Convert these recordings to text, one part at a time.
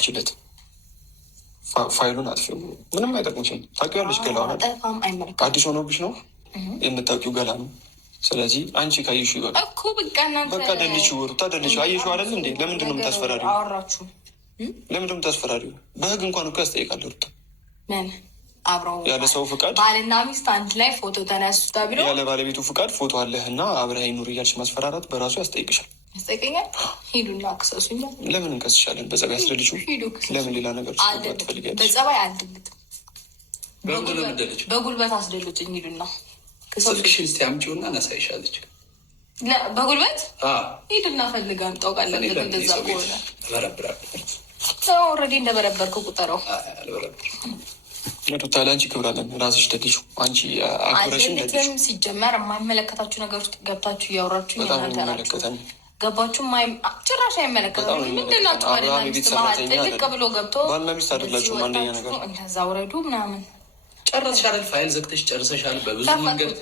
ችለት ፋይሉን አጥፊው ምንም አይጠቅምሽም። ታውቂዋለሽ። ገላውን አዲስ ሆኖብሽ ነው የምታውቂው ገላ ነው። ስለዚህ አንቺ ካየሽው ይበቃል እኮ በቃ ደልችው ወሩታ ደልችው አየሽው አይደል እንዴ? ለምንድን ነው የምታስፈራሪው? ለምንድን ነው የምታስፈራሪው? በህግ እንኳን እኮ ያስጠይቃል። ወሩታ ምን አብረው ያለ ሰው ፍቃድ ባልና ሚስት አንድ ላይ ፎቶ ተነሱ ተብሎ ያለ ባለቤቱ ፍቃድ ፎቶ አለህ እና አብረህ ኑር እያልሽ ማስፈራራት በራሱ ያስጠይቅሻል። ያስጠይቀኛል። ሂዱና ክሰሱኛ። ለምን እንከስሻለን? በጸባይ አስደልችው። ለምን ሌላ ነገር ትፈልጊያለሽ? በጸባይ አልደልትም፣ በጉልበት አስደልጭኝ። ሂዱና ስልክሽን እስኪ አምጪውና እናሳይሻለች። በጉልበት ሂዱና ፈልጋ እንጠውቃለን። እንደዛ ከሆነ ኦልሬዲ እንደበረበርኩ ቁጠረው። ሩታ ለአንቺ ክብራለን። ራስሽ ደልሽው። አንቺ አክብረሽን ደልሽው። ሲጀመር የማይመለከታችሁ ነገር ውስጥ ገብታችሁ እያወራችሁ ናቸው። ገባችሁ? ጭራሽ አይመለከታችሁ። ምንድናችሁ? ጥልቅ ብሎ ገብቶ ባልና ሚስት አይደላችሁም። አንደኛ ነገር እንደዛ ውረዱ ምናምን። ጨረስሻል። ፋይል ዘግተሽ ጨርሰሻል። በብዙ መንገድ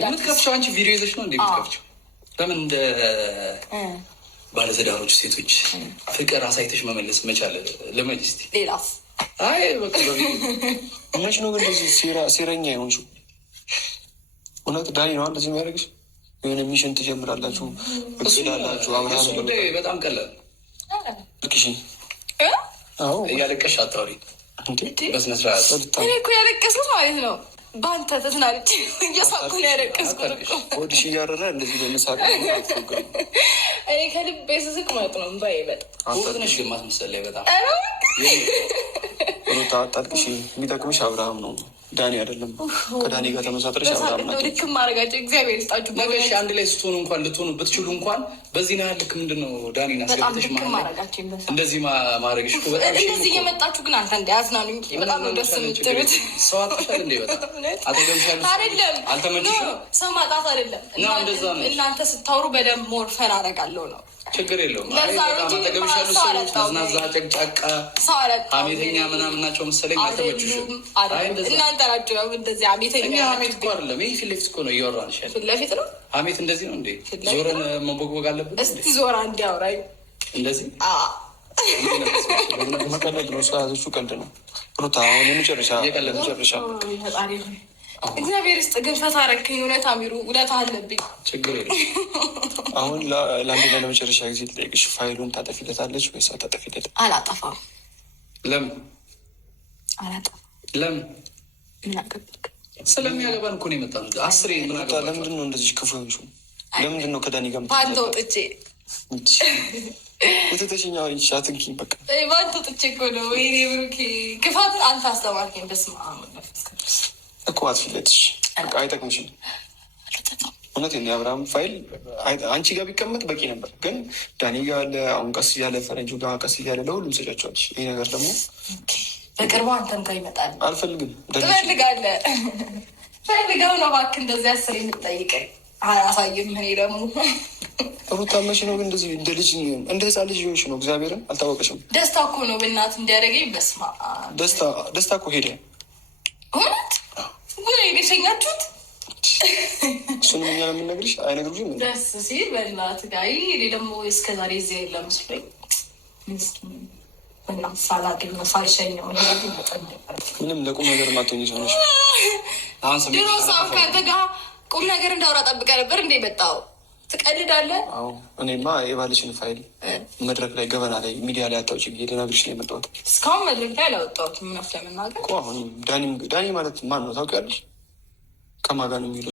የምትከፍቸው አንቺ ቪዲዮ ይዘሽ ነው እንደ የምትከፍቸው። ለምን እንደ ባለትዳሮች ሴቶች ፍቅር አሳይተሽ መመለስ መቻል ልመጅ እስኪ። ሌላስ? አይ በቃ መች ነው ግን እንደዚህ ሴረኛ የሆንሽው? እውነት ዳኒ ነው እንደዚህ የሚያደርግሽ? የሆነ ሚሽን ትጀምራላችሁ፣ እቅዳላችሁ። አብርሃም ጉዳይ በጣም ቀላል። ልክሽ እያለቀሽ አታውሪ በስነስርዓት። እኔ እኮ ያለቀስኩት ማለት ነው በአንተ ተዝናንቼ እየሳኩ ነው ያለቀስኩት። ወዲሽ እያረረ እንደዚህ በመሳቅ እኔ ከልቤ ስስቅ ማለት ነው እምባዬ ይመጣል። ትንሽ ግማት መሰለኝ በጣም ሩታ አጣልቅሽ። የሚጠቅምሽ አብርሃም ነው ዳኒ አይደለም። ከዳኒ ጋር ተመሳጥረሽ አብርሃም ናቸው። ልክም ማድረጋቸው እግዚአብሔር ይስጣችሁ። ነገሽ አንድ ላይ ስትሆኑ እንኳን ልትሆኑ ብትችሉ እንኳን በዚህ ነው ልክ ምንድን ነው ዳኒ ናስገብተሽ እንደዚህ ማድረግሽ በጣም እንደዚህ እየመጣችሁ ግን አንተ እንደ አዝናኑኝ በጣም ነው ደስ የምትሉት። ሰው አጥሻል እንደ በጣም አጠገብሻል አይደለም። አልተመችሽም? ሰው ማጣት አይደለም። እናንተ ስታወሩ በደንብ ሞር ፈን አደርጋለሁ ነው። ችግር የለውም። አጠገብሻሉ ሰዎች ተዝናዛ ጨቅጫቃ ሀሜተኛ ምናምን ናቸው መሰለኝ። አልተመችሽም? እናንተ ናቸው እንደዚህ ሀሜተኛ። ሀሜት እኮ አይደለም ይህ ፊት ለፊት እኮ ነው እያወራንሽ ያለ። ፊት ለፊት ነው ሀሜት። እንደዚህ ነው እንዴ? ዞረን መቦግቦግ አለብን? እስቲ ዞራ እንዲያውራኝ እንደዚህ መቀለድ ነው። ሰዓቶቹ ቀልድ ነው። ሩታ አሁን የመጨረሻ እግዚአብሔር ውስጥ ግን ፈታ አደረግከኝ። እውነት አሚሩ እውነት አለብኝ። ችግር የለም። አሁን ለአንዴና ለመጨረሻ ጊዜ ልጠይቅሽ፣ ፋይሉን ታጠፊለታለች ወይስ አታጠፊለት? አላጠፋም። ለምን አላጠፋም? ለምን? ምን አገባክ? ስለሚያገባን እኮ ነው የመጣነው። አስሬ ምን አገባክ? ለምንድን ነው እንደዚህ ክፉ ሆንሽ? ለምንድን ነው ከዳኒ ጋር ባንተ ወጥቼ ወተተሽኛ ሻትንኪ በቃ ባንተ ወጥቼ እኮ ነው ወይኔ ብሩኬ፣ ክፋት አንተ አስተማርከኝ። በስመ አብ እኮ አትፊለትሽ አይጠቅምሽም። እውነት የአብርሃም ፋይል አንቺ ጋር ቢቀመጥ በቂ ነበር፣ ግን ዳኒ ጋር አለ። አሁን ቀስ እያለ ፈረንጁ ጋር ቀስ እያለ ለሁሉም ሰጫቸዋለሽ። ይህ ነገር ደግሞ በቅርቡ አንተም ጋር ይመጣል። አልፈልግም። ትፈልጋለህ? ፈልገው ነው እባክህ። እንደዚህ አስር የምትጠይቀኝ አያሳይም። እኔ ደግሞ ሩታ መቼ ነው ግን እንደዚህ እንደ ልጅ እንደ ህፃን ልጅ ሆንሽ ነው? እግዚአብሔርን አልታወቀሽም? ደስታ እኮ ነው በእናትህ እንዲያደርገኝ። በስመ አብ ደስታ እኮ ሄደ። እውነት ወይ የሸኛችሁት? እሱንም እኛ ነው የምንነግርሽ። አይነግሩሽም? ደስ ሲል በእናትህ ጋር እኔ ደግሞ እስከዛሬ እዚያ የለ መስሎኝ በእናትህ ሳላገኝ ነው ሳልሸኘው። ምንም ለቁም ነገር ማትሆኝ ሰው ነሽ። ድሮ ሰው ከአንተ ጋር ቁም ነገር እንዳወራ ጠብቀህ ነበር እንደ መጣው ትቀልዳለህ። አዎ እኔማ የባልሽን ፋይል መድረክ ላይ ገበና ላይ ሚዲያ ላይ አታውጭ ብዬ ልነግርሽ ነው የመጣሁት። እስካሁን መድረክ ላይ አላወጣሁትም። ምን አፍ ለመናገር አሁን ዳኒ ማለት ማን ነው ታውቂያለሽ? ከማን ጋር ነው የሚለው